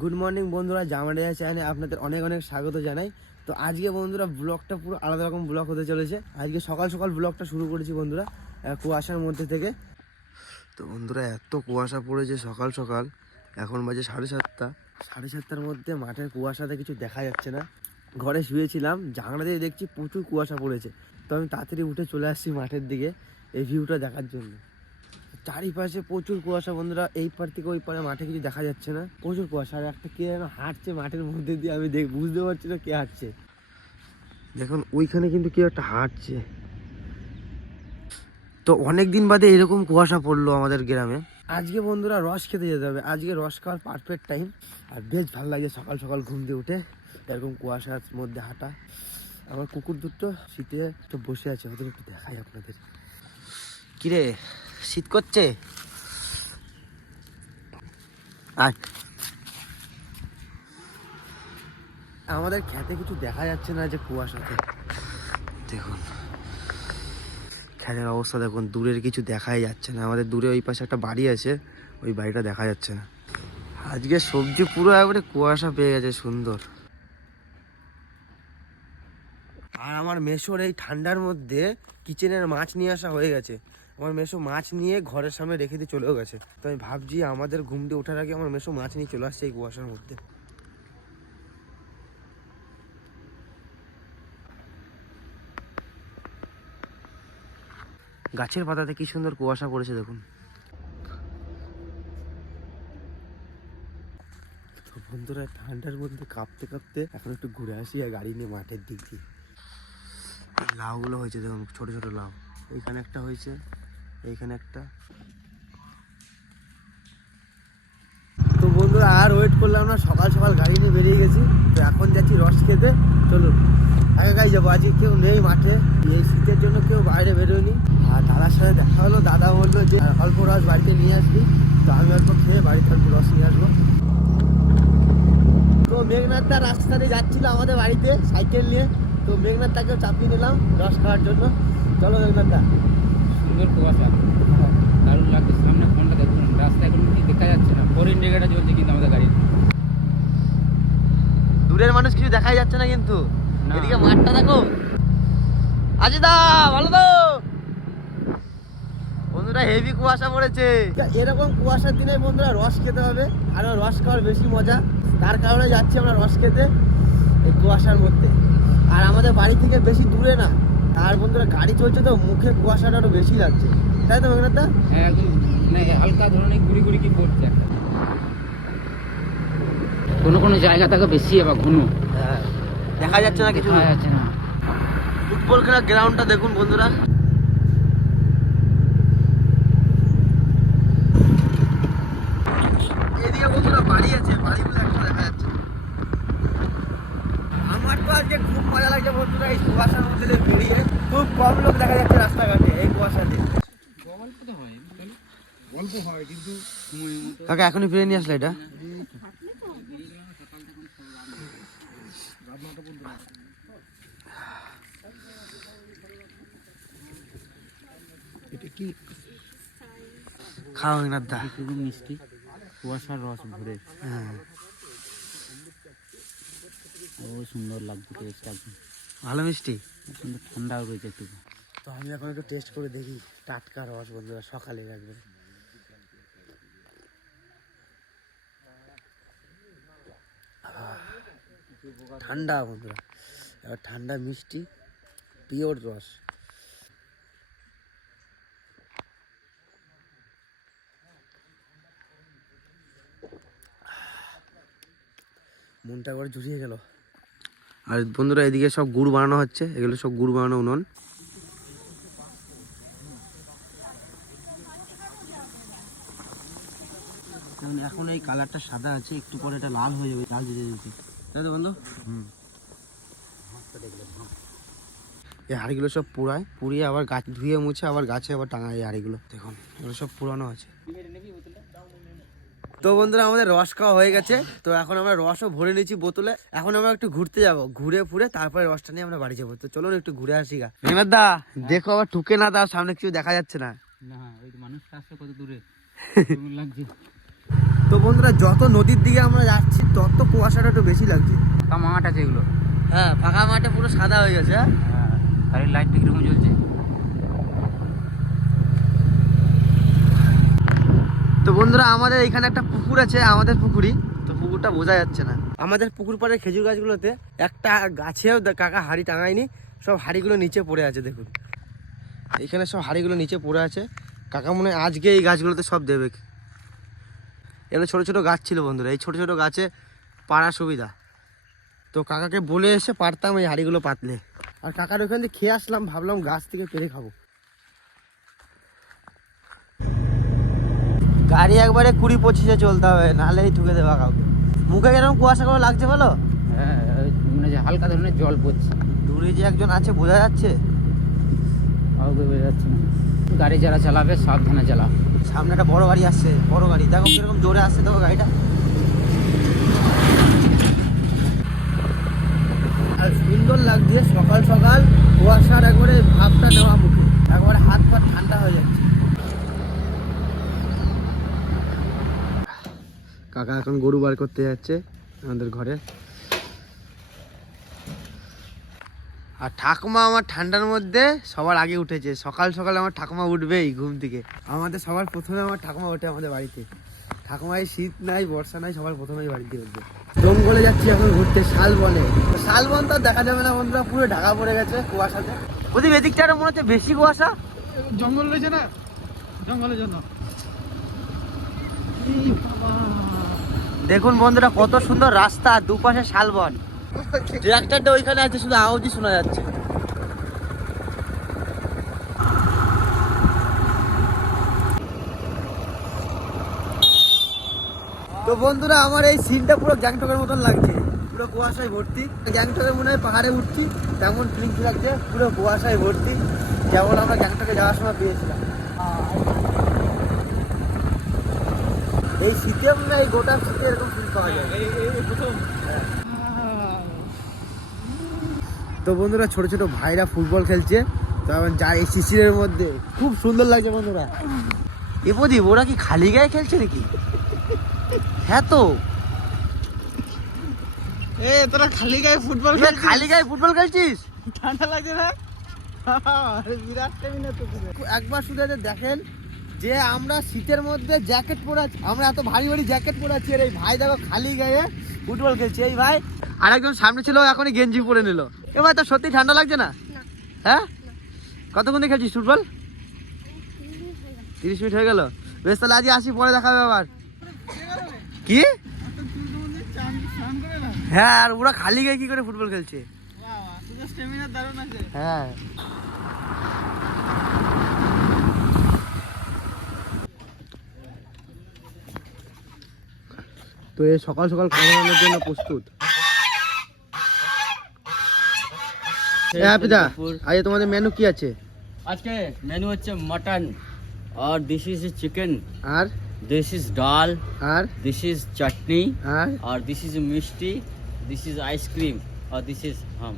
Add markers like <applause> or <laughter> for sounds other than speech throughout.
Good morning বন্ধুরা জামাডিয়া চ্যানেলে আপনাদের অনেক অনেক স্বাগত জানাই। তো আজকে বন্ধুরা ব্লগটা পুরো আলাদা রকম ব্লগ হতে চলেছে। আজকে সকাল সকাল ব্লগটা শুরু করেছি বন্ধুরা কুয়াশার মধ্যে থেকে। তো বন্ধুরা, এত কুয়াশা পড়েছে সকাল সকাল। এখন বাজে সাড়ে সাতটা। সাড়ে সাতটার মধ্যে মাঠের কুয়াশাতে কিছু দেখা যাচ্ছে না। ঘরে শুয়েছিলাম জানলা দিয়ে দেখছি প্রচুর কুয়াশা পড়েছে। তো আমি তাড়াতাড়ি উঠে চলে আসছি মাঠের দিকে এই ভিউটা দেখার জন্য। চারিপাশে প্রচুর কুয়াশা বন্ধুরা। এই পার থেকে ওই পারে মাঠে কিছু দেখা যাচ্ছে না। প্রচুর কুয়াশা। আর একটা কে যেন হাঁটছে মাঠের মধ্যে দিয়ে, আমি দেখ বুঝতে পারছি না কে হাঁটছে। দেখুন, ওইখানে কিন্তু কেউ একটা হাঁটছে। তো অনেক দিন বাদে এরকম কুয়াশা পড়ল আমাদের গ্রামে। আজকে বন্ধুরা রস খেতে যেতে হবে। আজকে রস খাওয়ার পারফেক্ট টাইম আর বেশ ভালো লাগে সকাল সকাল ঘুম দিয়ে উঠে এরকম কুয়াশার মধ্যে হাঁটা। আমার কুকুর দুটো শীতে একটু বসে আছে। ওদের একটু দেখাই আপনাদের। কিরে? শীত করছে? আয় আমাদের খেতে কিছু দেখা যাচ্ছে না যে কুয়াশাতে। দেখুন। খেতের অবস্থা দেখুন, দূরের কিছু দেখাই যাচ্ছে না। আমাদের দূরে ওই পাশে একটা বাড়ি আছে, ওই বাড়িটা দেখা যাচ্ছে না। আজকে সবজি পুরো একবারে কুয়াশা পেয়ে গেছে, সুন্দর। আর আমার মেশোর এই ঠান্ডার মধ্যে কিচেনের মাছ নিয়ে আসা হয়ে গেছে। আমার মেশো মাছ নিয়ে ঘরের সামনে রেখে দিয়ে চলেও গেছে। তো আমি ভাবছি আমাদের ঘুম দিয়ে ওঠার আগে আমার মেশো মাছ নিয়ে চলে আসছে এই কুয়াশার মধ্যে। গাছের পাতাতে কি সুন্দর কুয়াশা পড়েছে দেখুন। বন্ধুরা, ঠান্ডার মধ্যে কাঁপতে কাঁপতে এখন একটু ঘুরে আসি আর গাড়ি নিয়ে মাঠের দিক দিয়ে। লাউগুলো হয়েছে দেখুন, ছোট ছোট লাউ। এইখানে একটা হয়েছে এইখানে একটা। তো বন্ধুরা, আর ওয়েট করলাম না, সকাল সকাল গাড়ি নিয়ে বেরিয়ে গেছি। তো এখন যাচ্ছি রস খেতে। চলুন, আগে গাই যাব, আজকে কেউ নেই মাঠে। এই শীতের জন্য কেউ বাইরে বেরোয়নি। আর দাদার সাথে দেখা হলো, দাদা বলল যে অল্প রস বাড়িতে নিয়ে আসবি। তো আমি অল্প খেয়ে বাড়িতে অল্প রস নিয়ে আসব। তো মেঘনাথদা রাস্তা দিয়ে যাচ্ছিল আমাদের বাড়িতে সাইকেল নিয়ে। তো মেঘনাথদাকেও চাপিয়ে নিলাম রস খাওয়ার জন্য। চলো মেঘনাথদা সুন্দর কুয়াশা দারুণ লাগছে সামনে ফোনটা দেখুন। রাস্তায় কোনো কি দেখা যাচ্ছে না। ফোর ইন্ডিকেটার চলছে কিন্তু আমাদের গাড়ির। দূরের মানুষ কিছু দেখাই যাচ্ছে না কিন্তু। এদিকে মাঠটা দেখো। আজি দা ভালো তো? বন্ধুরা হেভি কুয়াশা পড়েছে। এরকম কুয়াশার দিনে বন্ধুরা রস খেতে হবে। আর রস খাওয়ার বেশি মজা। তার কারণে যাচ্ছি আমরা রস খেতে এই কুয়াশার মধ্যে। আর আমাদের বাড়ি থেকে বেশি দূরে না। আর বন্ধুরা গাড়ি চলছে তো মুখে কুয়াশাটা আরও বেশি লাগছে। তাই তো মেঘনাথদা হ্যাঁ একদম। মানে হালকা ধরনের গুড়ি গুড়ি কি পড়ছে একটা। কোনো কোনো জায়গা থেকে বেশি আবার ঘন। হ্যাঁ দেখা যাচ্ছে না কিছু। দেখা যাচ্ছে না। ফুটবল খেলার গ্রাউন্ডটা দেখুন বন্ধুরা। এদিকে বন্ধুরা বাড়ি আছে বাড়িগুলো একটা দেখা যাচ্ছে তো আজকে খুব মজা লাগছে বন্ধুরা এই কুয়াশার মধ্যে বেরিয়ে খুব কম লোক দেখা যাচ্ছে রাস্তাঘাটে এই কুয়াশাতে। কাকা এখনই ফিরে নিয়ে আসলে এটা? খাওয়া না দা মিষ্টি। কুয়াশার রস ভরে। হ্যাঁ। ও সুন্দর লাগছে টেস্ট একদম। ভালো মিষ্টি? সুন্দর ঠান্ডাও রয়েছে একটু। তো আমি এখন একটু টেস্ট করে দেখি টাটকা রস বন্ধুরা সকালে রাখবে ঠান্ডা বন্ধুরা এবার ঠান্ডা মিষ্টি পিওর রস। মনটা একবার জুড়িয়ে গেল। আর বন্ধুরা এদিকে সব গুড় বানানো হচ্ছে। এগুলো সব গুড় বানানো উনুন। এখন এই কালারটা সাদা আছে একটু পরে এটা লাল হয়ে যাবে লাল যেতে যেতে। তাই তো বন্ধু? এই হাড়িগুলো সব পুরায় পুড়িয়ে আবার গাছ ধুয়ে মুছে আবার গাছে আবার টাঙায় এই হাড়িগুলো। দেখুন এগুলো সব পুরানো আছে। তো বন্ধুরা আমাদের রস খাওয়া হয়ে গেছে। তো এখন আমরা রসও ভরে নিয়েছি বোতলে। এখন আমরা একটু ঘুরতে যাব ঘুরে ফুরে তারপরে রসটা নিয়ে আমরা বাড়ি যাব। তো চলুন একটু ঘুরে আসি গা। দা দেখো আবার ঠুকে না দাও সামনে কিছু দেখা যাচ্ছে না। না ওই তো আসছে কত দূরে। <laughs> লাগছে? তো বন্ধুরা যত নদীর দিকে আমরা যাচ্ছি তত কুয়াশাটা একটু বেশি লাগছে। ফাঁকা মাঠ আছে এগুলো। হ্যাঁ ফাঁকা মাঠে পুরো সাদা হয়ে গেছে হ্যাঁ। গাড়ির লাইটটা কীরকম জ্বলছে? তো বন্ধুরা, আমাদের এখানে একটা পুকুর আছে, আমাদের পুকুরই। তো পুকুরটা বোঝা যাচ্ছে না। আমাদের পুকুর পাড়ের খেজুর গাছগুলোতে একটা গাছেও কাকা হাড়ি টাঙায়নি, সব হাড়িগুলো নিচে পড়ে আছে, দেখুন। এখানে সব হাড়িগুলো নিচে পড়ে আছে। কাকা মনে আজকে এই গাছগুলোতে সব দেবে। এগুলো ছোট ছোট গাছ ছিল বন্ধুরা, এই ছোট ছোট গাছে পাড়া সুবিধা। তো কাকাকে বলে এসে পারতাম এই হাড়িগুলো পাতলে। আর কাকার ওখান থেকে খেয়ে আসলাম, ভাবলাম গাছ থেকে পেরে খাব। গাড়ি একবারে কুড়ি পঁচিশে চলতে হবে নাহলেই ঠুকে দেওয়া কাউকে। মুখে কেরকম কুয়াশা করে লাগছে বলো? হ্যাঁ ওই মানে যে হালকা ধরনের জল পড়ছে। দূরে যে একজন আছে বোঝা যাচ্ছে? কাউকে বোঝা যাচ্ছে না। গাড়ি যারা চালাবে সাবধানে চালাও। সামনে একটা বড় গাড়ি আসছে বড় গাড়ি। দেখো কীরকম জোরে আসছে দেখো গাড়িটা। আর সুন্দর লাগছে সকাল সকাল কুয়াশার একবারে ভাবটা নেওয়া মুখে। একবারে হাত পা ঠান্ডা হয়ে যাচ্ছে। কাকা এখন গরু বার করতে যাচ্ছে আমাদের ঘরে। আর ঠাকুমা আমার ঠান্ডার মধ্যে সবার আগে উঠেছে। সকাল সকাল আমার ঠাকুমা উঠবেই ঘুম থেকে। আমাদের সবার প্রথমে আমার ঠাকুমা ওঠে আমাদের বাড়িতে। ঠাকুমায় শীত নাই, বর্ষা নাই, সবার প্রথমেই বাড়িতে উঠবে। জঙ্গলে যাচ্ছি এখন ঘুরতে শাল শালবনে তো শালবন তো দেখা যাবে না বন্ধুরা, পুরো ঢাকা পড়ে গেছে কুয়াশাতে। প্রদীপ এদিকটা মনে হচ্ছে বেশি কুয়াশা? জঙ্গল রয়েছে না? জঙ্গলের জন্য। দেখুন বন্ধুরা, কত সুন্দর রাস্তা, দুপাশে শালবন। ট্রাক্টরটা ওইখানে আছে, শুধু আওয়াজই শোনা যাচ্ছে। তো বন্ধুরা, আমার এই সিনটা পুরো গ্যাংটকের মতন লাগছে। পুরো কুয়াশায় ভর্তি। গ্যাংটকে মনে হয় পাহাড়ে উঠছি, তেমন ফিলিংস লাগছে, পুরো কুয়াশায় ভর্তি। যেমন আমরা গ্যাংটকে যাওয়ার সময় পেয়েছিলাম। এই শীতে হয় এই গোটা শীতে এরকম ফিল পাওয়া যায়। তো বন্ধুরা ছোট ছোট ভাইরা ফুটবল খেলছে। তো এখন যা এই শিশিরের মধ্যে। খুব সুন্দর লাগছে বন্ধুরা। এ প্রদীপ ওরা কি খালি গায়ে খেলছে নাকি? হ্যাঁ তো। এ তোরা খালি গায়ে ফুটবল তুই খালি গায়ে ফুটবল খেলছিস? ঠান্ডা লাগছে না? আরে বিরাট একবার শুধু দেখেন। যে আমরা শীতের মধ্যে জ্যাকেট পরে আছি আমরা এত ভারী ভারী জ্যাকেট পরে আছি আর এই ভাই দেখো খালি গায়ে ফুটবল খেলছে। এই ভাই আর একজন সামনে ছিল এখনই গেঞ্জি পরে নিল। এ ভাই তো সত্যি ঠান্ডা লাগছে না? হ্যাঁ? কতক্ষণ দিয়ে খেলছিস ফুটবল তিরিশ মিনিট হয়ে গেল। বেশ তাহলে আজকে আসি পরে দেখাবে আবার। কি? হ্যাঁ আর ওরা খালি গায়ে কি করে ফুটবল খেলছে? স্টেমিনা দারুণ আছে। হ্যাঁ। তো এই সকাল সকাল খাওয়ানোর জন্য প্রস্তুত। হ্যাঁ পিতা তোমাদের মেনু কি আছে? আজকে মেনু হচ্ছে মটন আর দিস ইজ চিকেন আর? দিস ইজ ডাল আর? দিস ইজ চাটনি আর? আর this is mishti this is ice cream R this is hmm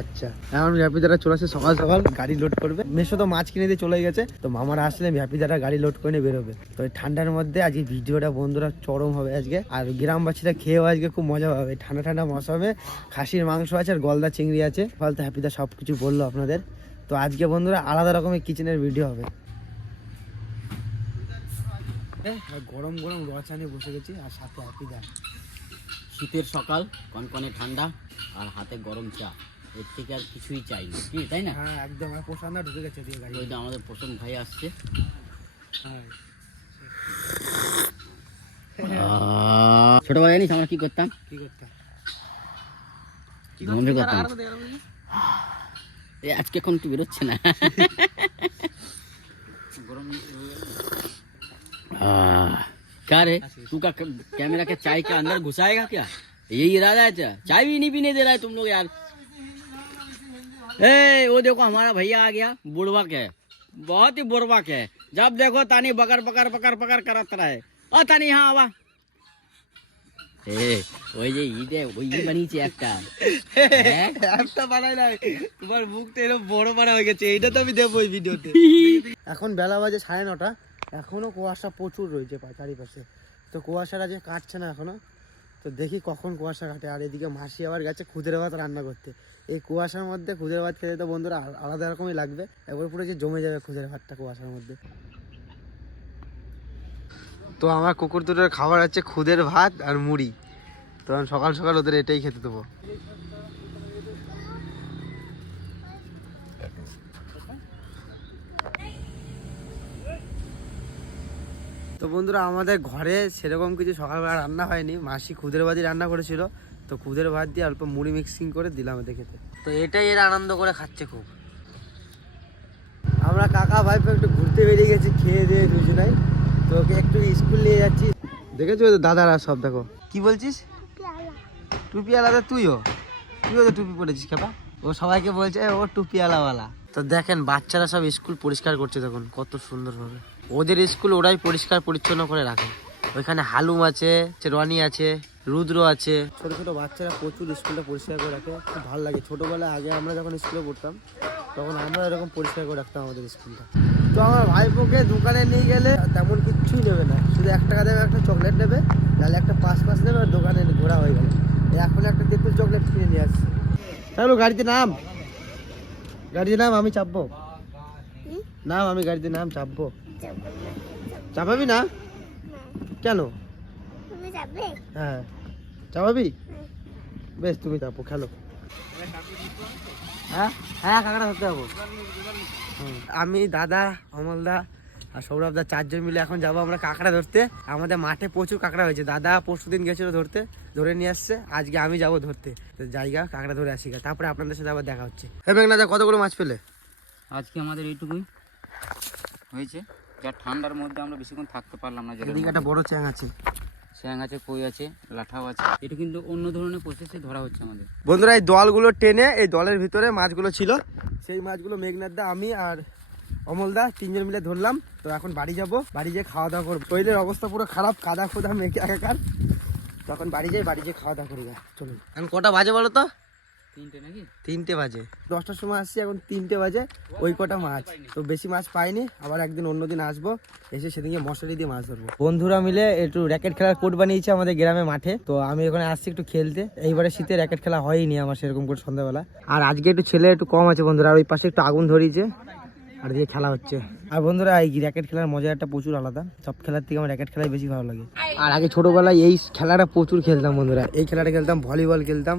আচ্ছা। এখন ভ্যাপিদারা চলে আসে সকাল সকাল, গাড়ি লোড করবে। মেশো তো মাছ কিনে দিয়ে চলে গেছে। তো মামারা আসলে ভ্যাপিদারা গাড়ি লোড করে নিয়ে বেরোবে। তো এই ঠান্ডার মধ্যে আজকে ভিডিওটা বন্ধুরা চরম হবে আজকে। আর গ্রামবাসীরা খেয়েও আজকে খুব মজা পাবে। ঠান্ডা ঠান্ডা মৌসুমে খাসির মাংস আছে, আর গলদা চিংড়ি আছে। ফলতে হ্যাপিদা সব কিছু বলল আপনাদের। তো আজকে বন্ধুরা আলাদা রকমের কিচেনের ভিডিও হবে। গরম গরম রচা নিয়ে বসে গেছি, আর সাথে হ্যাপিদা শীতের সকাল, কনকনে ঠান্ডা, আর হাতে গরম চা। এর থেকে আর কিছুই চাই না কি তাই না হ্যাঁ একদম আর প্রশান্ত ঢুকে গেছে দিয়ে গাড়ি ওই যে আমাদের পোষণ ভাই আসছে হ্যাঁ ছোটবেলায় জানিস আমরা কি করতাম কি করতে বন্ধু করতাম এ আজকে এখন একটু বেরোচ্ছে না आह, क्या रे तू का कैमरा के चाय के अंदर घुसाएगा क्या यही इरादा है तेरा चाय भी नहीं पीने दे रहा है तुम लोग यार ए वो देखो हमारा भैया आ गया बुड़वक है बहुत ही बुड़वक है जब देखो तानी बकर बकर बकर बकर करत रहे ओ तानी यहाँ आवा ए ওই যে ইদে ওই বানিয়েছে একটা হ্যাঁ? একটা বানাই নাই তোমার মুখটা এরকম বড় বড় হয়ে গেছে এইটা তো আমি দেবো ওই ভিডিওতে এখন বেলা বাজে সাড়ে নটা এখনো কুয়াশা প্রচুর রয়েছে পা- চারিপাশে তো কুয়াশাটা যে কাটছে না এখনো তো দেখি কখন কুয়াশা কাটে আর এদিকে মাসি আবার গেছে খুদের ভাত রান্না করতে এই কুয়াশার মধ্যে খুদের ভাত খেতে তো বন্ধুরা আলাদা রকমই লাগবে। একবার পুরো যে জমে যাবে খুদের ভাতটা কুয়াশার মধ্যে। তো আমার কুকুর দুটোর খাবার হচ্ছে খুদের ভাত আর মুড়ি। তো আমি সকাল সকাল ওদের এটাই খেতে দেবো। তো বন্ধুরা, আমাদের ঘরে সেরকম কিছু সকালবেলা রান্না হয়নি। মাসি খুদের ভাতই রান্না করেছিল। তো খুদের ভাত দিয়ে অল্প মুড়ি মিক্সিং করে দিলাম এতে খেতে। তো এটাই এর আনন্দ করে খাচ্ছে খুব। আমরা কাকা ভাই একটু ঘুরতে বেরিয়ে গেছি খেয়ে দিয়ে কিছু নাই তো ওকে একটু স্কুল নিয়ে যাচ্ছি। দেখেছ তো দাদারা সব দেখো। কি বলছিস? টুপি আলাদা তুইও? তুইও তো টুপি পরেছিস খেপা। ও সবাইকে বলছে ও টুপি আলাওয়ালা। তো দেখেন বাচ্চারা সব স্কুল পরিষ্কার করছে তখন কত সুন্দরভাবে। ওদের স্কুল ওরাই পরিষ্কার পরিচ্ছন্ন করে রাখে। ওইখানে হালুম আছে রনি আছে। রুদ্র আছে। ছোট ছোট বাচ্চারা প্রচুর স্কুলটা পরিষ্কার করে রাখে। খুব ভালো লাগে। ছোটবেলায় আগে আমরা যখন স্কুলে পড়তাম তখন আমরা এরকম পরিষ্কার করে রাখতাম আমাদের স্কুলটা। তো আমার ভাইপোকে দোকানে নিয়ে গেলে তেমন কিচ্ছুই নেবে না। শুধু এক টাকা দেবে একটা চকলেট নেবে নাহলে একটা পাঁচ পাঁচ নেবে আর দোকানে ঘোরা হয়ে গেল। এখন একটা তেঁতুল চকলেট কিনে নিয়ে আসছে। চলো গাড়িতে নাম? গাড়িতে নাম আমি চাপবো? নাম আমি গাড়িতে নাম চাপবো? চাপাবি না? কেন? হ্যাঁ। চাপাবি বেশ তুমি চাপো খেলো। হ্যাঁ? হ্যাঁ কাকাটা ধরতে যাব। আমি দাদা অমলদা আর সৌরভদা চারজন মিলে এখন যাব আমরা কাঁকড়া ধরতে। আমাদের মাঠে প্রচুর কাঁকড়া হয়েছে। দাদা পরশু দিন গেছিল ধরতে ধরে নিয়ে আসছে। আজকে আমি যাব ধরতে। জায়গা কাঁকড়া ধরে আসি গা। তারপরে আপনাদের সাথে আবার দেখা হচ্ছে। হ্যাঁ মেঘনাদা কতগুলো মাছ পেলে? আজকে আমাদের এইটুকুই হয়েছে। যা ঠান্ডার মধ্যে আমরা বেশিক্ষণ থাকতে পারলাম না এদিকে একটা বড় চ্যাং আছে। শ্যাং আছে কই আছে লাঠাও আছে। এটা কিন্তু অন্য ধরনের প্রসেসে ধরা হচ্ছে আমাদের। বন্ধুরা এই দলগুলো টেনে এই দলের ভিতরে মাছগুলো ছিল। সেই মাছগুলো মেঘনাথদা আমি আর অমলদা তিনজন মিলে ধরলাম। তো এখন বাড়ি যাব বাড়ি যেয়ে খাওয়া দাওয়া করব। শরীরের অবস্থা পুরো খারাপ কাদা খোদা মেঘে একাকার। তখন বাড়ি যাই বাড়ি যেয়ে খাওয়া দাওয়া করি। চলুন। এখন কটা বাজে বলো তো? তিনটে নাকি? তিনটে বাজে। দশটার সময় আসছি এখন তিনটে বাজে ওই কটা মাছ। তো বেশি মাছ পাইনি আবার একদিন অন্যদিন আসব এসে সেদিকে মশারি দিয়ে মাছ ধরবো। বন্ধুরা মিলে একটু র্যাকেট খেলার কোর্ট বানিয়েছে আমাদের গ্রামে মাঠে। তো আমি ওখানে আসছি একটু খেলতে। এইবারে শীতে র্যাকেট খেলা হয়নি আমার সেরকম করে সন্ধ্যাবেলা। আর আজকে একটু ছেলে একটু কম আছে বন্ধুরা আর ওই পাশে একটু আগুন ধরিয়েছে আর দিয়ে খেলা হচ্ছে। আর বন্ধুরা এই র্যাকেট খেলার মজা একটা প্রচুর আলাদা। সব খেলার থেকে আমার র্যাকেট খেলাই বেশি ভালো লাগে। আর আগে ছোটবেলায় এই খেলাটা প্রচুর খেলতাম বন্ধুরা। এই খেলাটা খেলতাম ভলিবল খেলতাম।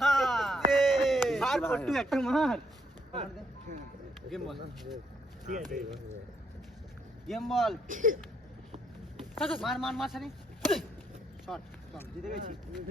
हार पट्टू एक मार गेम बॉल गेम बॉल मार मार मार सनी शॉट जीते गए